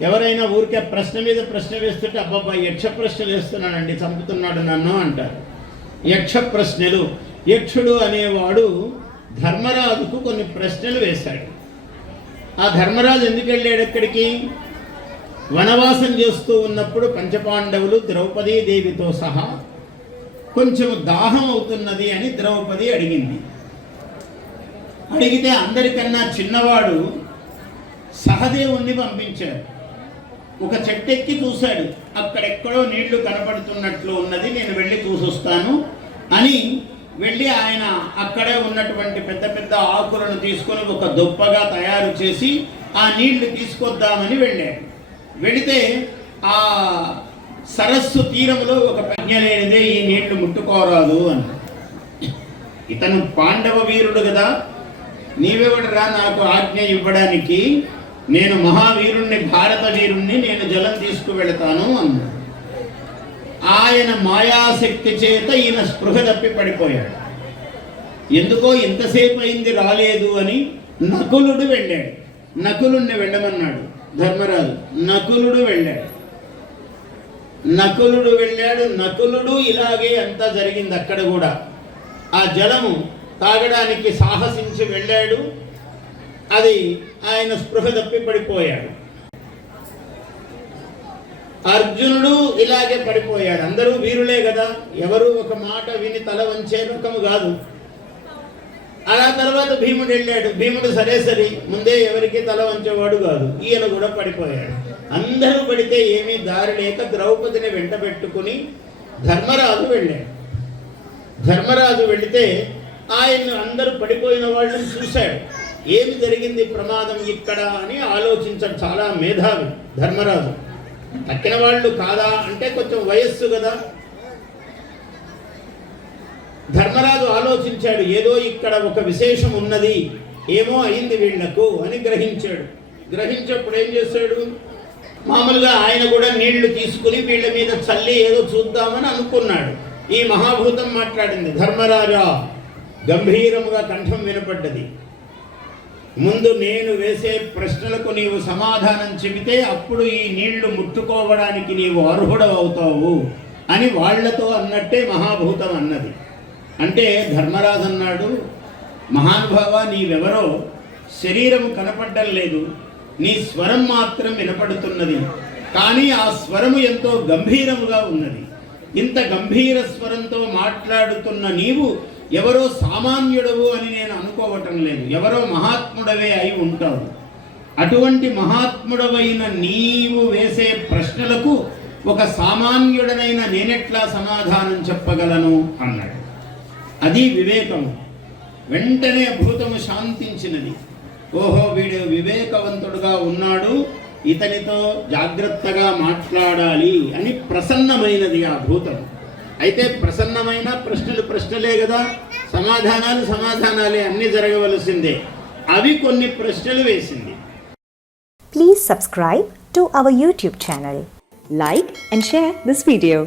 ఎవరైనా ఊరికే ప్రశ్న మీద ప్రశ్న వేస్తుంటే అబ్బాబ్బా యక్ష ప్రశ్నలు వేస్తున్నానండి చంపుతున్నాడు నన్ను అంటారు. యక్ష ప్రశ్నలు. యక్షుడు అనేవాడు ధర్మరాజుకు కొన్ని ప్రశ్నలు వేశాడు. ఆ ధర్మరాజు ఎందుకు వెళ్ళాడు ఎక్కడికి వనవాసం చేస్తూ ఉన్నప్పుడు పంచపాండవులు ద్రౌపదీ దేవితో సహా కొంచెం దాహం అవుతున్నది అని ద్రౌపది అడిగింది. అడిగితే అందరికన్నా చిన్నవాడు సహదేవుణ్ణి పంపించారు ఒక చెట్టెక్కి చూశాడు. అక్కడెక్కడో నీళ్ళు కనపడుతున్నట్లు ఉన్నది నేను వెళ్ళి చూసొస్తాను అని వెళ్ళి ఆయన అక్కడే ఉన్నటువంటి పెద్ద పెద్ద ఆకులను తీసుకొని ఒక దుప్పగా తయారు చేసి ఆ నీళ్ళు తీసుకొద్దామని వెళ్ళాడు. వెళితే ఆ సరస్సు తీరంలో ఒక ప్రజ్ఞ లేనిదే ఈ నీళ్ళు ముట్టుకోరాదు అని. ఇతను పాండవ వీరుడు కదా. నీవెవడరా నాకు ఆజ్ఞ ఇవ్వడానికి? నేను మహావీరుణ్ణి భారత వీరుణ్ణి నేను జలం తీసుకువెళతాను అన్నాడు. ఆయన మాయాశక్తి చేత ఈయన స్పృహ తప్పి పడిపోయాడు. ఎందుకో ఇంతసేపు అయింది రాలేదు అని నకులుడు వెళ్ళాడు. నకులుణ్ణి వెళ్ళమన్నాడు. ధర్మరాజు నకులుడు వెళ్ళాడు. నకులుడు వెళ్ళాడు. నకులుడు ఇలాగే అంతా జరిగింది అక్కడ కూడా. ఆ జలము తాగడానికి సాహసించి వెళ్ళాడు. అది ఆయన స్పృహ తప్పి పడిపోయాడు అర్జునుడు ఇలాగే పడిపోయాడు. అందరూ వీరులే కదా. ఎవరు ఒక మాట విని తల వంచే రకము కాదు. అలా తర్వాత భీముడు వెళ్ళాడు. భీముడు సరే సరి ముందే ఎవరికి తల వంచేవాడు కాదు. ఈయన కూడా పడిపోయాడు. అందరూ పడితే ఏమీ దారి లేక ద్రౌపదిని వెంట పెట్టుకుని ధర్మరాజు వెళ్ళాడు. ధర్మరాజు వెళితే ఆయన్ను అందరూ పడిపోయిన వాళ్ళని చూశాడు. ఏమి జరిగింది ప్రమాదం ఇక్కడ అని ఆలోచించడం చాలా మేధావి ధర్మరాజు. తక్కిన వాళ్ళు కాదా అంటే కొంచెం వయస్సు కదా. ధర్మరాజు ఆలోచించాడు ఏదో ఇక్కడ ఒక విశేషం ఉన్నది ఏమో అయింది వీళ్ళకు అని గ్రహించాడు. గ్రహించప్పుడు ఏం చేశాడు? మామూలుగా ఆయన కూడా నీళ్ళు తీసుకుని వీళ్ళ మీద చల్లి ఏదో చూద్దామని అనుకున్నాడు. ఈ మహాభూతం మాట్లాడింది ధర్మరాజా గంభీరముగా కంఠం వినపడ్డది. ముందు నేను వేసే ప్రశ్నలకు నీవు సమాధానం చెబితే అప్పుడు ఈ నీళ్ళు ముట్టుకోవడానికి నీవు అర్హుడవుతావు అని వాళ్ళతో అన్నట్టే మహాభూతం అన్నది. అంటే ధర్మరాజు అన్నాడు మహానుభావ నీవెవరో శరీరం కనపడడం లేదు నీ స్వరం మాత్రం వినపడుతున్నది కానీ ఆ స్వరము ఎంతో గంభీరముగా ఉన్నది. ఇంత గంభీర స్వరంతో మాట్లాడుతున్న నీవు ఎవరో సామాన్యుడవు అని నేను అనుకోవటం లేదు. ఎవరో మహాత్ముడవే అయి ఉంటావు అటువంటి మహాత్ముడవైన నీవు వేసే ప్రశ్నలకు ఒక సామాన్యుడనైన నేనెట్లా సమాధానం చెప్పగలను? అన్నాడు. అది వివేకము. వెంటనే భూతము శాంతించినది. ఓహో వీడు వివేకవంతుడుగా ఉన్నాడు. ఇతనితో జాగ్రత్తగా మాట్లాడాలి అని ప్రసన్నమైనది ఆ భూతము. అయితే ప్రసన్నమైన ప్రశ్నలు ప్రశ్నలే కదా. సమాధానాలు సమాధానాలే అన్ని జరగవలసిందే. అవి కొన్ని ప్రశ్నలు వేసింది. Please subscribe to our YouTube channel like and share this video